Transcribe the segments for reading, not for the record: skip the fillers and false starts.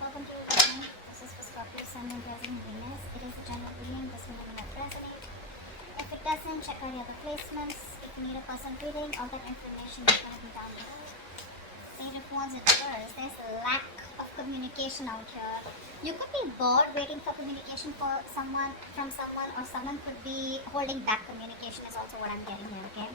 Welcome to Overwhelm. This is for Scorpio, Sun, and Rising Venus. It is a general reading. This will not resonate. If it doesn't, check out the other placements. If you need a personal reading, all that information is going to be down below. Page of Wands in reverse. There's a lack of communication out here. You could be bored waiting for communication for someone from someone, or someone could be holding back communication is also what I'm getting here, okay?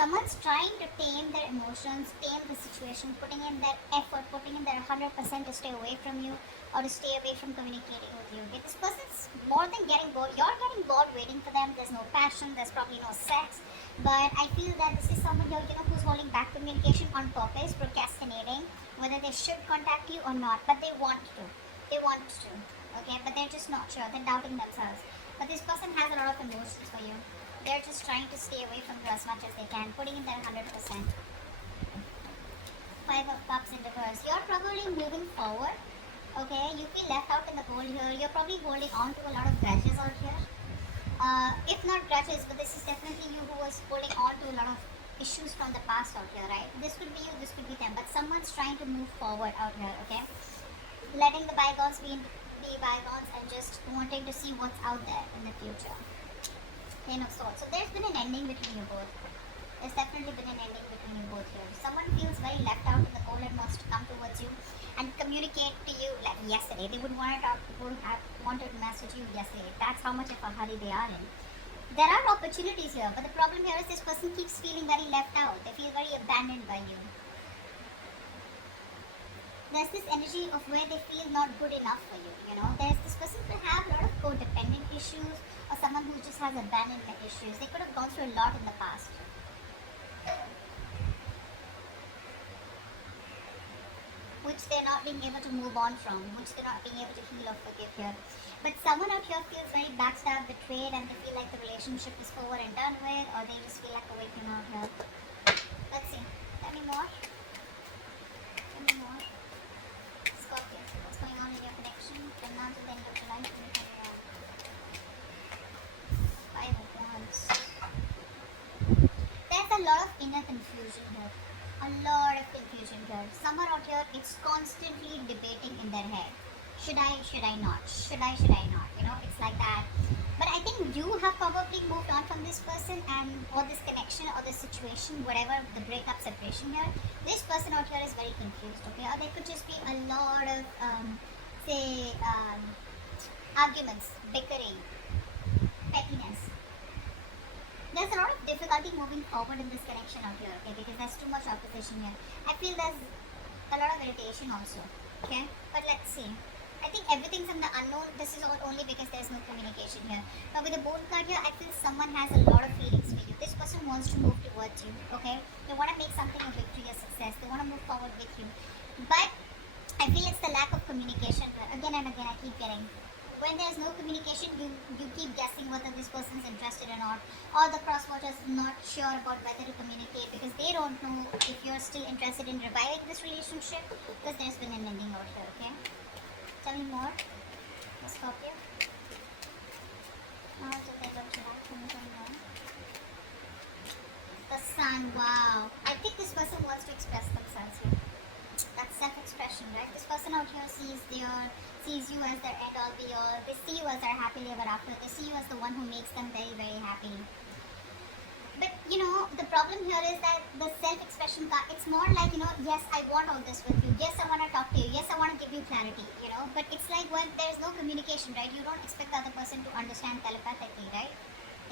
Someone's trying to tame their emotions, tame the situation, putting in their effort, putting in their 100% to stay away from you or to stay away from communicating with you. Okay? This person's more than getting bored. You're getting bored waiting for them. There's no passion, there's probably no sex. But I feel that this is someone here, who's holding back communication on purpose, procrastinating, whether they should contact you or not, but they want to. They want to, okay? But they're just not sure. They're doubting themselves. But this person has a lot of emotions for you. They're just trying to stay away from you as much as they can, putting in their 100%. Five of Cups in reverse. You're probably moving forward, okay? You feel left out in the cold here. You're probably holding on to a lot of grudges out here. If not grudges, but this is definitely you who was holding on to a lot of issues from the past out here, right? This could be you, this could be them, but someone's trying to move forward out here, okay? Letting the bygones be bygones and just wanting to see what's out there in the future. Ten of Swords. So there's been an ending between you both. There's definitely been an ending between you both here. Someone feels very left out in the cold and wants to come towards you and communicate to you like yesterday. They would want to talk, would have wanted to message you yesterday. That's how much of a hurry they are in. There are opportunities here, but the problem here is this person keeps feeling very left out. They feel very abandoned by you. There's this energy of where they feel not good enough for you, There's this person could have a lot of codependent issues, or someone who just has abandonment issues. They could have gone through a lot in the past. Which they're not being able to move on from, which they're not being able to heal or forgive here. But someone out here feels very backstabbed, betrayed, and they feel like the relationship is over and done with, or they just feel like a victim out here. Let's see. Tell me more. Tell me more. Scorpio, what's going on in your connection? From now to the end of July 2021. Five of Wands. There's a lot of inner confusion here. A lot of confusion here. Someone out here, it's constantly debating in their head. Should I not? Should I not? It's like that. But I think you have probably moved on from this person or this connection or this situation, whatever the breakup, separation here. This person out here is very confused, okay? Or there could just be a lot of, arguments, bickering, pettiness. There's a lot of difficulty moving forward in this connection out here, okay? Because there's too much opposition here. I feel there's a lot of irritation also, okay? But let's see. I think everything's in the unknown. This is all only because there's no communication here. Now with the Moon card here, I feel someone has a lot of feelings for you. This person wants to move towards you, okay? They want to make something a victory, a success. They want to move forward with you. But I feel it's the lack of communication here. Again and again, I keep getting. When there's no communication, you keep guessing whether this person is interested or not. Or the crosswatchers not sure about whether to communicate because they don't know if you're still interested in reviving this relationship because there's been an ending out here, okay? Tell me more, Scorpio. Now to the end of July 2021. The Sun, wow. I think this person wants to express themselves here. That's self-expression, right? This person out here sees you as their end all be all. They see you as their happily ever after. They see you as the one who makes them very, very happy. But the problem here is that the self-expression card, it's more like, yes, I want all this with you. Yes, I want to talk to you. Yes, I want to give you clarity, But it's like when there's no communication, right? You don't expect the other person to understand telepathically, right?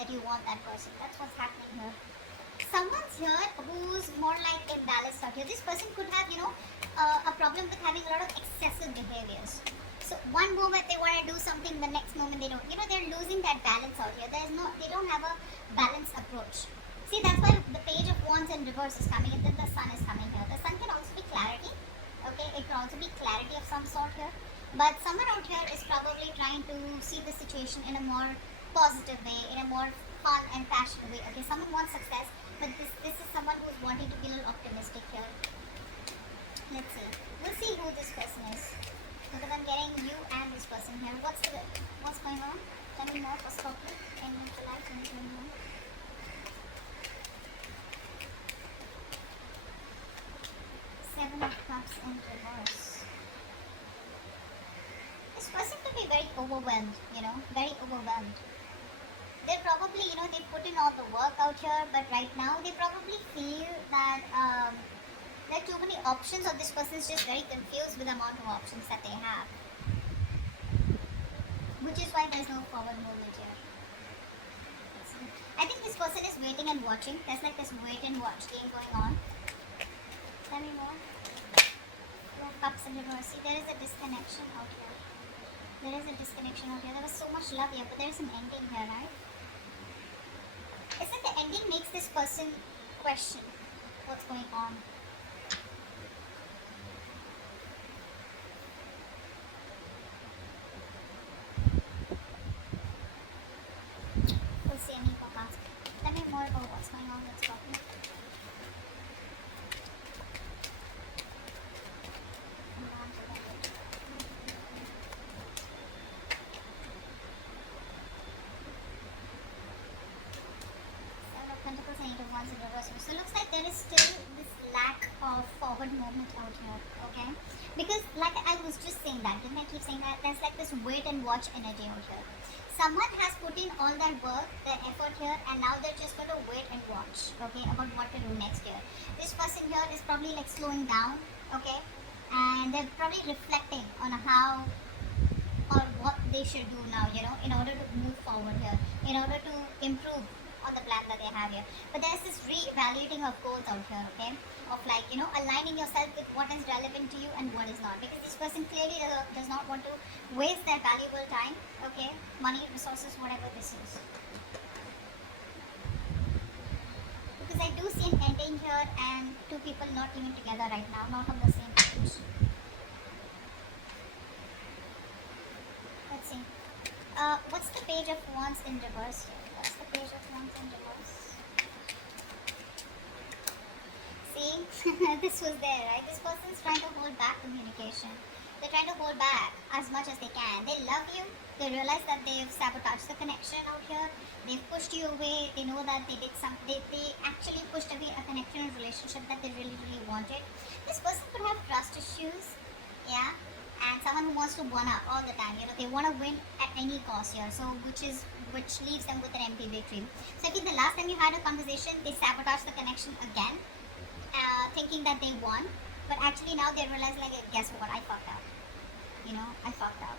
That you want that person. That's what's happening here. Someone's here who's more like imbalanced out here. This person could have, a problem with having a lot of excessive behaviors. So one moment they want to do something, the next moment they don't. They're losing that balance out here. They don't have a balanced approach. See, that's why the Page of Wands in reverse is coming and then the Sun is coming here. The Sun can also be clarity, okay? It can also be clarity of some sort here. But someone out here is probably trying to see the situation in a more positive way, in a more fun and passionate way. Okay, someone wants success, but this is someone who's wanting to be a little optimistic here. Let's see. We'll see who this person is. Because I'm getting you and this person here. What's going on? Tell me more for Scorpio. End of July 2021. Seven of Cups in reverse. This person could be very overwhelmed, very overwhelmed. They're probably, they put in all the work out here, but right now they probably feel that there are too many options, or this person is just very confused with the amount of options that they have. Which is why there's no forward movement here. I think this person is waiting and watching. There's like this wait and watch game going on. Tell me more. Cups in reverse. See, there is a disconnection out here. There is a disconnection out here. There was so much love here, but there is an ending here, right? It's like the ending makes this person question what's going on. We'll see any for cards. Tell me more about what's going on with Scorpio. So it looks like there is still this lack of forward movement out here, okay? Because like I was just saying that, didn't I keep saying that? There's like this wait and watch energy out here. Someone has put in all their work, their effort here, and now they're just going to wait and watch, okay, about what to do next year. This person here is probably like slowing down, okay? And they're probably reflecting on how or what they should do now, in order to move forward here, in order to improve on the plan that they have here. But there's this re-evaluating of goals out here, okay? Of like, aligning yourself with what is relevant to you and what is not. Because this person clearly does not want to waste their valuable time, okay? Money, resources, whatever this is. Because I do see an ending here and two people not even together right now, not on the same page. Let's see. What's the page of wands in reverse here? What's the page of wands in reverse? See, this was there, right? This person's trying to hold back communication. They're trying to hold back as much as they can. They love you. They realize that they've sabotaged the connection out here. They've pushed you away. They know that they actually pushed away a connection and relationship that they really, really wanted. This person could have trust issues, yeah, and someone who wants to one up all the time. They want to win at any cost here. So which leaves them with an empty victory. So I think the last time you had a conversation, they sabotaged the connection again, thinking that they won, but actually now they realize, like, guess what, I fucked up. I fucked up.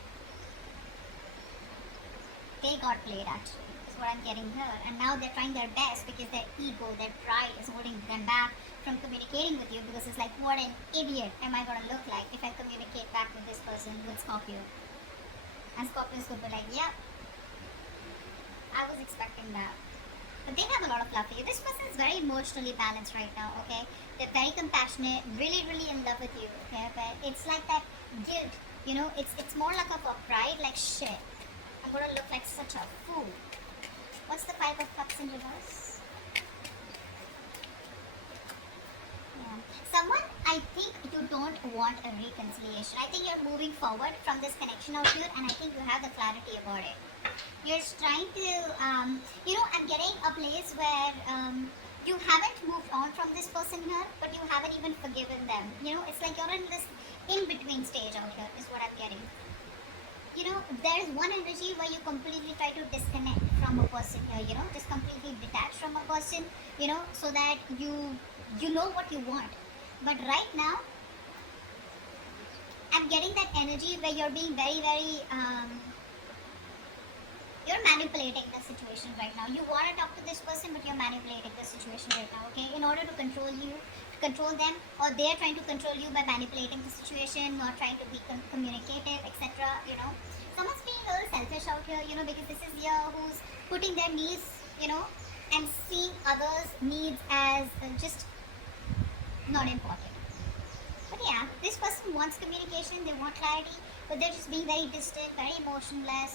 They got played, actually, is what I'm getting here. And now they're trying their best because their ego, their pride is holding them back from communicating with you, because it's like, what an idiot am I going to look like if I communicate back with this person, with Scorpio. And Scorpios could be like, yeah, I was expecting that. But they have a lot of love for you. This person is very emotionally balanced right now, okay? They're very compassionate, really, really in love with you, okay? But it's like that guilt, it's more like a pride, like, shit, I'm gonna look like such a fool. What's the Five of Cups in reverse? Yeah. Someone, I think you don't want a reconciliation. I think you're moving forward from this connection out here, and I think you have the clarity about it. You're just trying to, I'm getting a place where you haven't moved on from this person here, but you haven't even forgiven them. It's like you're in this in-between stage out here, is what I'm getting. There's one energy where you completely try to disconnect from a person here, just completely detach from a person, so that you know what you want. But right now, I'm getting that energy where you're being very, very, you're manipulating the situation right now. You want to talk to this person, but you're manipulating the situation right now, okay? In order to control you, control them, or they're trying to control you by manipulating the situation, or trying to be communicative, etc. Someone's being a little selfish out here, because this is here who's putting their needs, and seeing others' needs as just not important. But yeah, this person wants communication, they want clarity, but they're just being very distant, very emotionless,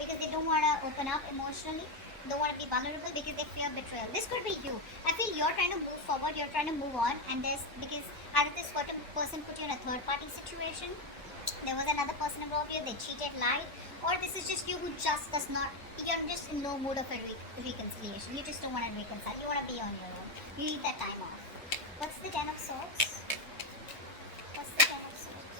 because they don't want to open up emotionally, don't want to be vulnerable because they fear betrayal. This could be you. I feel you're trying to move forward, you're trying to move on, and because either this person put you in a third party situation, there was another person involved here, they cheated, lied, or this is just you who just does not, you're just in no mood of a reconciliation. You just don't want to reconcile, you want to be on your own. You need that time off. What's the Ten of Swords? What's the Ten of Swords?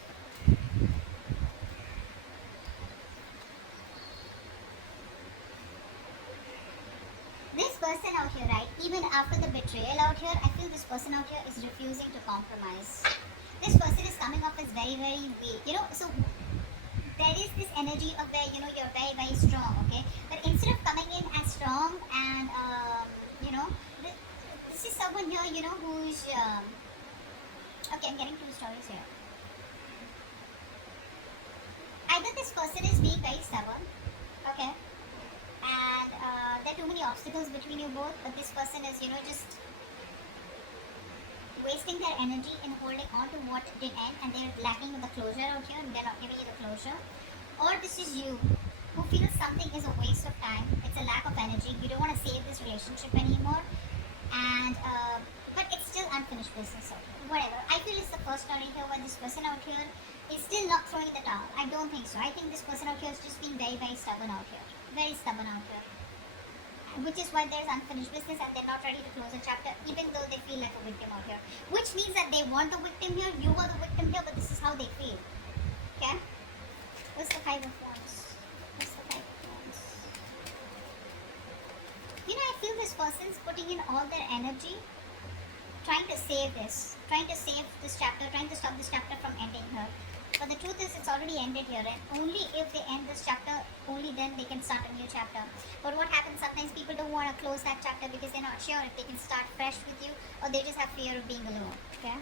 person out here, right, even after the betrayal out here, I feel this person out here is refusing to compromise. This person is coming off as very, very weak. So there is this energy of where, you're very, very strong, okay? But instead of coming in as strong and, you know, this is someone here, who's, okay, I'm getting two stories here. Either this person is being very stubborn, okay? And there are too many obstacles between you both, but this person is, just wasting their energy in holding on to what did end, and they're lacking with the closure out here, and they're not giving you the closure. Or this is you, who feels something is a waste of time, it's a lack of energy, you don't want to save this relationship anymore, and but it's still unfinished business out here. Whatever. I feel it's the first story here where this person out here is still not throwing the towel. I don't think so. I think this person out here is just being very, very stubborn out here. Very stubborn out here. Which is why there's unfinished business and they're not ready to close a chapter, even though they feel like a victim out here. Which means that they want the victim here, you are the victim here, but this is how they feel. Okay? What's the Five of Wands? What's the Five of Wands? I feel this person's putting in all their energy, trying to save this chapter, trying to stop this chapter from ending here. But the truth is, it's already ended here, and only if they end this chapter, only then they can start a new chapter. But what happens, sometimes people don't want to close that chapter because they're not sure if they can start fresh with you, or they just have fear of being alone. Okay?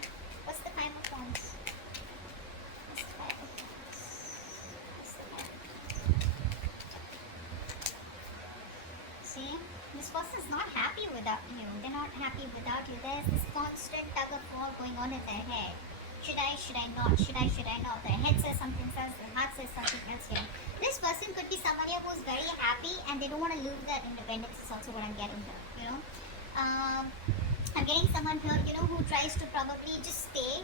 What's the Five of Wands? What's the Five of Wands? What's the Five of Wands? See? This person's not happy without you. They're not happy without you. There's this constant tug of war going on in their head. Should I not? Should I not? Their head says something else, their heart says something else here. This person could be someone here who's very happy and they don't want to lose their independence is also what I'm getting here, I'm getting someone here, who tries to probably just stay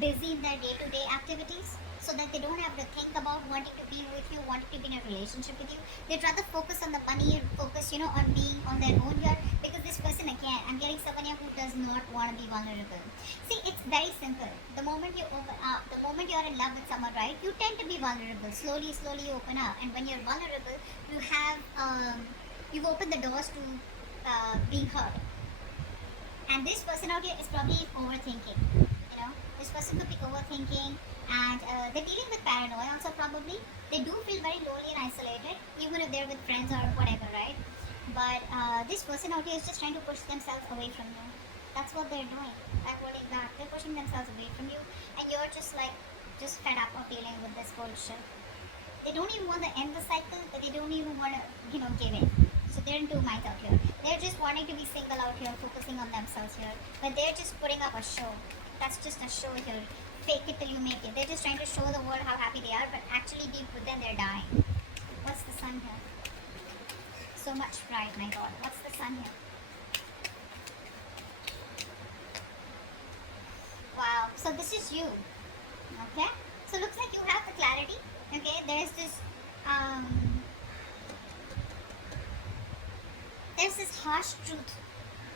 busy in their day-to-day activities so that they don't have to think about wanting to be with you, wanting to be in a relationship with you. They'd rather focus on the money and focus, on being on their own here, because this person, again, I'm getting someone here who does not want to be vulnerable. See, it's very simple. The moment you open up, the moment you're in love with someone, right, you tend to be vulnerable. Slowly you open up. And when you're vulnerable, you have, you've opened the doors to being hurt. And this person out here is probably overthinking, This person could be overthinking, and they're dealing with paranoia also probably. They do feel very lonely and isolated, even if they're with friends or whatever, right? But this person out here is just trying to push themselves away from you. That's what they're doing. I'm holding back. They're pushing themselves away from you, and you're just fed up of dealing with this bullshit. They don't even want to end the cycle, but they don't even want to, give in. So they're in two minds out here. They're just wanting to be single out here, focusing on themselves here. But they're just putting up a show. That's just a show here. Fake it till you make it. They're just trying to show the world how happy they are, but actually deep within they're dying. What's the Sun here? So much pride, my God. What's the Sun here? Wow. So this is you. Okay? So looks like you have the clarity. Okay? There's this harsh truth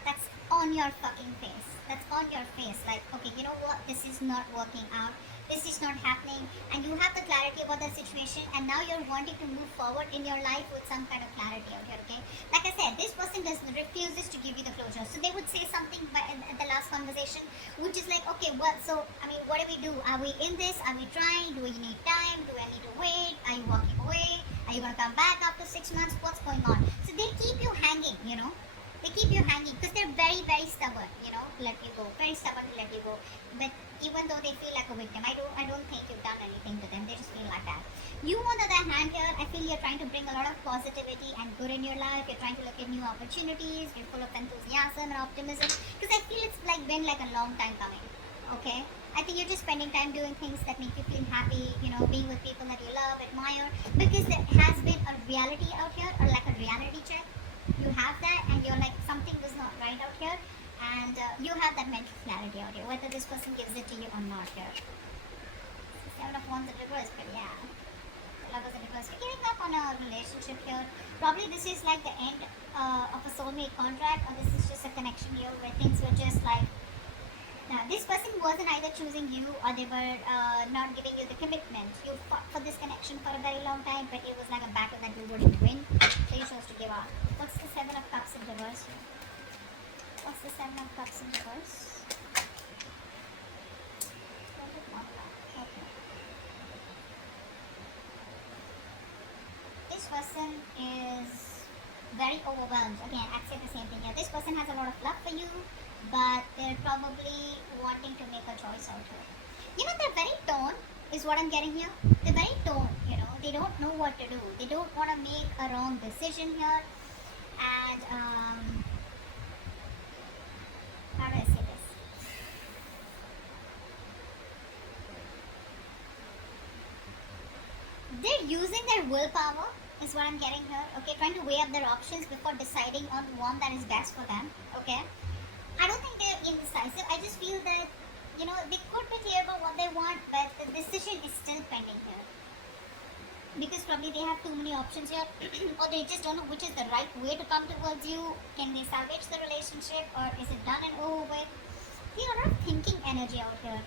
that's on your fucking face. That's on your face. Like, okay, you know what? This is not working out. This is not happening. And you have the clarity about the situation, and now you're wanting to move forward in your life with some kind of clarity out here, okay? Like I said, this person refuses to give you the closure. So they would say something at the last conversation, which is like, okay, well, so, What do we do? Are we in this? Are we trying? Do we need time? Do I need to wait? Are you walking away? Are you going to come back after 6 months? What's going on? So they keep you hanging, They keep you hanging because they're very, very stubborn, to let you go. Very stubborn to let you go. But even though they feel like a victim, I don't think you've done anything to them. They just feel like that. You, on the other hand here, I feel you're trying to bring a lot of positivity and good in your life. You're trying to look at new opportunities. You're full of enthusiasm and optimism. Because I feel it's been like a long time coming. Okay? I think you're just spending time doing things that make you feel happy, being with people that you love, admire. Because there has been a reality out here, or like a reality check. You have that, and you're like, something was not right out here, and you have that mental clarity out here, whether this person gives it to you or not here. Seven of Wands in reverse, but yeah. The Lovers in reverse. You're giving up on a relationship here. Probably this is like the end of a soulmate contract, or this is just a connection here where things were just like, this person wasn't either choosing you, or they were not giving you the commitment. You fought for this connection for a very long time, but it was like a battle that you wouldn't win, so you chose to give up. What's the Seven of Cups in reverse here? What's the Seven of Cups in reverse? Okay. This person is very overwhelmed. Again, I'd say the same thing here. This person has a lot of love for you, but they're probably wanting to make a choice out here. You know, they're very torn, is what I'm getting here. They're very torn, you know. They don't know what to do. They don't want to make a wrong decision here. And, how do I say this? They're using their willpower, is what I'm getting here. Okay, trying to weigh up their options before deciding on one that is best for them. Okay, I don't think they're indecisive. I just feel that, you know, they could be clear about what they want, but the decision is still pending here. Because probably they have too many options here, or they just don't know which is the right way to come towards you. Can they salvage the relationship, or is it done and over with? See, a lot of thinking energy out here.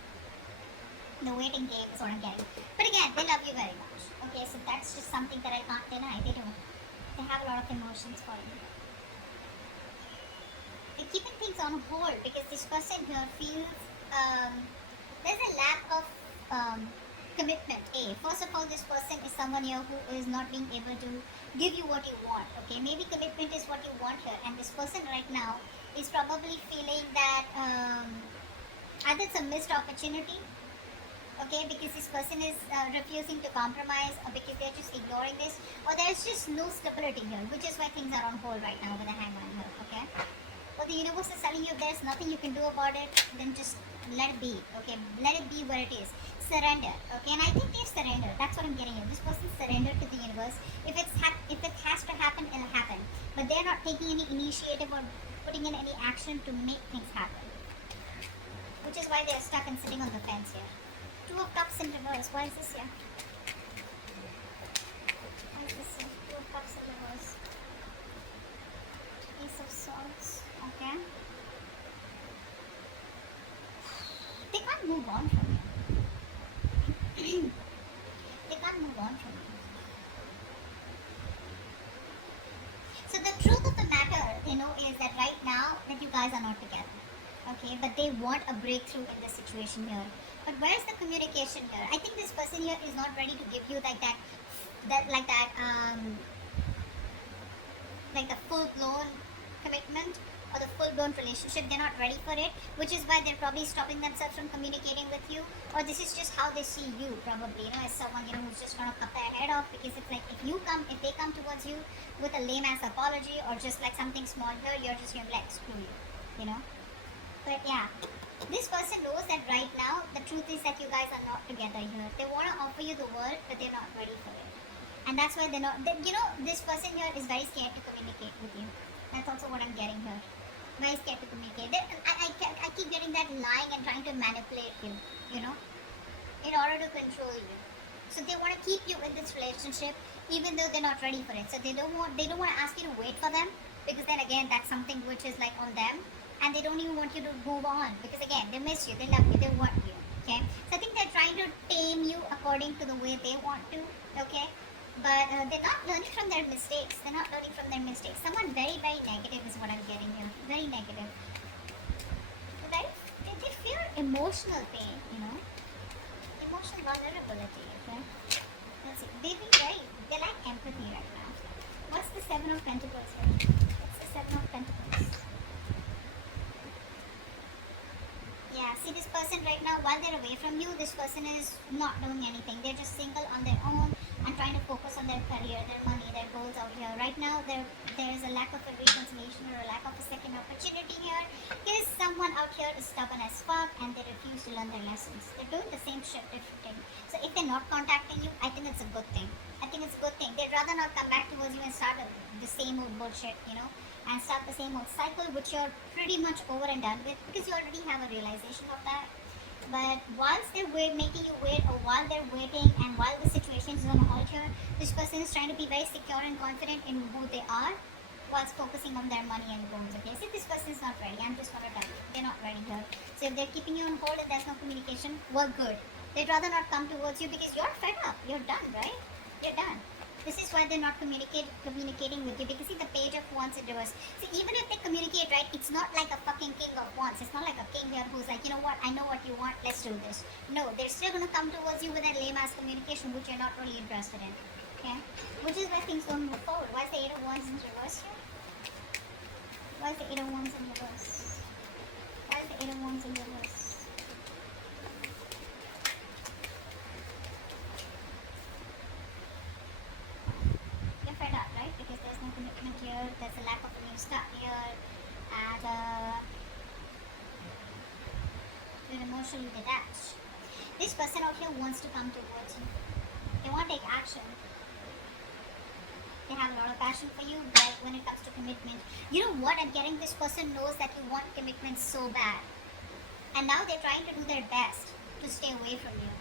The waiting game is what I'm getting. But again, they love you very much. Okay, so that's just something that I can't deny. They do. They have a lot of emotions for you. They're keeping things on hold because this person here feels there's a lack of commitment. First of all, this person is someone here who is not being able to give you what you want. Okay, maybe commitment is what you want here, and this person right now is probably feeling that either it's a missed opportunity. Okay, because this person is refusing to compromise, or because they're just ignoring this, or there's just no stability here, which is why things are on hold right now with the hangman here. Okay, or the universe is telling you if there's nothing you can do about it, then just let it be. Okay, let it be where it is. Surrender. Okay, and I think they've surrendered. That's what I'm getting here. This person surrendered to the universe. If it has to happen, it'll happen. But they're not taking any initiative or putting in any action to make things happen, which is why they're stuck and sitting on the fence here. Two of Cups in reverse. Why is this here? Why is this here? Two of Cups in reverse. Ace of Swords. Okay. They can't move on from you. They can't move on from you. So the truth of the matter, you know, is that right now that you guys are not together. Okay, but they want a breakthrough in this situation here. But where's the communication here? I think this person here is not ready to give you like the full-blown commitment or the full-blown relationship. They're not ready for it, which is why they're probably stopping themselves from communicating with you. Or this is just how they see you, probably, you know, as someone, you know, who's just gonna cut their head off. Because it's like if they come towards you with a lame-ass apology or just like something small here, you're just gonna be like, screw you know. But yeah, this person knows that right now the truth is that you guys are not together here. They want to offer you the world, but they're not ready for it. And that's why they're not, you know, this person here is very scared to communicate with you. That's also what I'm getting here. Very scared to communicate. I keep getting that lying and trying to manipulate you, you know, in order to control you. So they want to keep you in this relationship even though they're not ready for it. So they don't want to ask you to wait for them, because then again that's something which is like on them. And they don't even want you to move on, because again, they miss you, they love you, they want you. Okay, so I think they're trying to tame you according to the way they want to. Okay, but they're not learning from their mistakes. Someone very, very negative is what I'm getting here. Very negative. They fear emotional pain, you know, emotional vulnerability. Okay, let's see. They lack empathy right now. What's the Seven of Pentacles here? What's the Seven of Pentacles? Yeah, see, this person right now, while they're away from you, this person is not doing anything. They're just single on their own and trying to focus on their career, their money, their goals out here. Right now, there is a lack of a reconciliation or a lack of a second opportunity here. Because someone out here is stubborn as fuck and they refuse to learn their lessons. They're doing the same shit, different. So if they're not contacting you, I think it's a good thing. They'd rather not come back towards you and start the same old bullshit, you know, and start the same old cycle, which you're pretty much over and done with, because you already have a realization of that. But whilst they're making you wait, or while they're waiting, and while the situation is on hold here, this person is trying to be very secure and confident in who they are, whilst focusing on their money and goals. Okay, see, this person is not ready. I'm just gonna tell you, they're not ready here. So if they're keeping you on hold and there's no communication, well, good. They'd rather not come towards you because you're fed up. You're done, right? You're done. This is why they're not communicating with you, because see the Page of Wands in reverse. So even if they communicate, right, it's not like a fucking King of Wands. It's not like a king here who's like, you know what, I know what you want, let's do this. No, they're still gonna come towards you with that lame ass communication which you're not really interested in. Okay? Which is why things don't move forward. Why is the Eight of Wands in reverse here? Why is the Eight of Wands in reverse? Why is the Eight of Wands in reverse? You're fed up, right? Because there's no commitment here, there's a lack of a new start here, and you're emotionally detached. This person out here wants to come towards you. They want to take action. They have a lot of passion for you, but when it comes to commitment, you know what? I'm getting this person knows that you want commitment so bad. And now they're trying to do their best to stay away from you.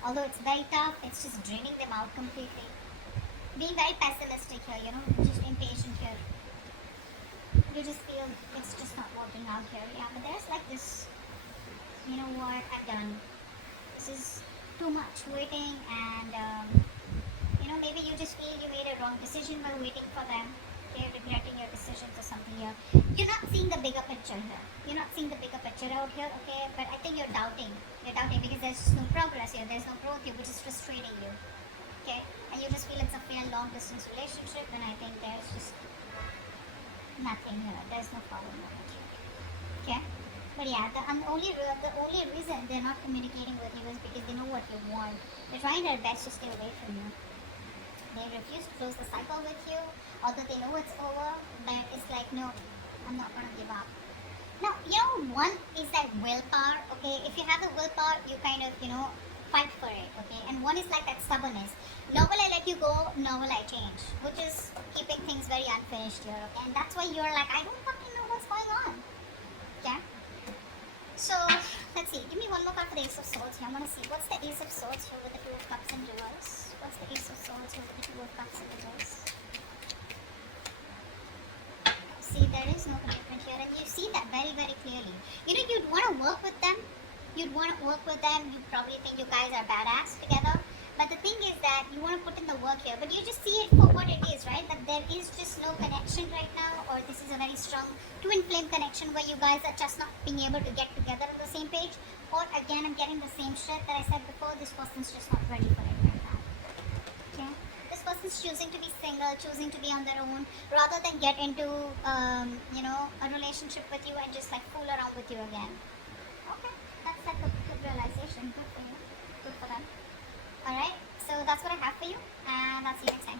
Although it's very tough, it's just draining them out completely. Being very pessimistic here, you know, just impatient here. You just feel it's just not working out here. Yeah, but there's like this, you know what, I'm done. This is too much waiting, and you know, maybe you just feel you made a wrong decision while waiting for them. You're regretting your decisions or something here. You're not seeing the bigger picture here. You're not seeing the bigger picture out here, okay? But I think you're doubting. You're doubting because there's just no progress here. There's no growth here, which is frustrating you. Okay? And you just feel it's a fair long distance relationship, and I think there's just nothing here. There's no forward movement here. Okay? But yeah, the only reason they're not communicating with you is because they know what you want. They're trying their best to stay away from you. They refuse to close the cycle with you, although they know it's over, but it's like, no, I'm not gonna give up. Now, you know, one is that willpower, okay? If you have the willpower, you kind of, you know, fight for it, okay? And one is like that stubbornness. Nor will I let you go, nor will I change, which is keeping things very unfinished here, okay? And that's why you're like, I don't fucking know what's going on, okay? So, let's see. Give me one more card for the Ace of Swords here. I want to see. What's the Ace of Swords here with the Two of Cups in reverse? What's the Ace of Swords here with the Two of Cups in reverse? See, there is no commitment here, and you see that very, very clearly. You know, you'd want to work with them. You'd want to work with them. You probably think you guys are badass together. But the thing is that you want to put in the work here, but you just see it for what it is, right? That there is just no connection right now, or this is a very strong twin flame connection where you guys are just not being able to get together on the same page. Or again, I'm getting the same shit that I said before. This person's just not ready for it right now. Okay? This person's choosing to be single, choosing to be on their own, rather than get into, you know, a relationship with you and just like fool around with you again. Okay, that's like a good realization. Good for you. Good for them. Alright, so that's what I have for you, and I'll see you next time.